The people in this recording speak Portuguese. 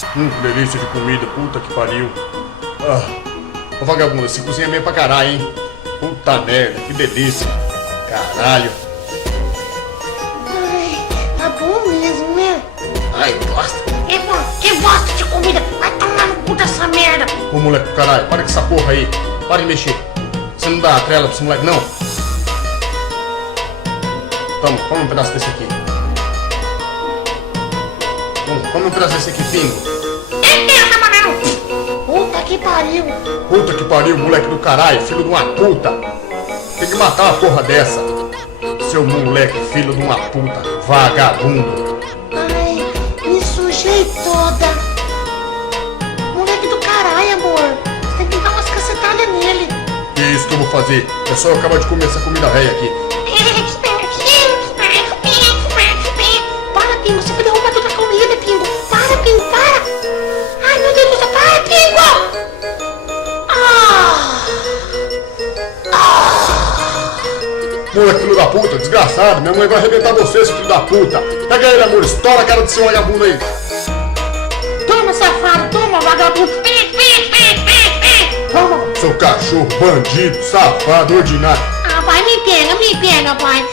Que delícia de comida, puta que pariu. Ô vagabundo, esse cozinha bem pra caralho, hein? Puta merda, que delícia. Caralho. Ai, tá bom mesmo, né? Ai, bosta. É bom, que bosta de comida. Vai tomar no cu dessa merda. Ô moleque do caralho, para com essa porra aí. Para de mexer. Você não dá a trela pra esse moleque, não? Toma um pedaço desse aqui. Come um pedaço desse aqui, pingo. Puta que pariu. Puta que pariu, moleque do caralho, filho de uma puta. Tem que matar uma porra dessa. Seu moleque, filho de uma puta, vagabundo. Ai, me sujei toda. Moleque do caralho, amor. Você tem que dar umas cacetadas nele. Que é isso que eu vou fazer? É só eu acabar de comer essa comida velha aqui. Para, Pingo, você vai derrubar toda a comida, Pingo. Para, Pingo, para. Ai, meu Deus do céu, para, Pingo. Moleque, filho da puta, desgraçado. Minha mãe vai arrebentar você, seu filho da puta. Pega ele, amor, estoura a cara desse vagabundo aí. Toma, safado, toma, vagabundo. Toma, seu cachorro, bandido, safado, ordinário. Ah, pai, me pega, pai.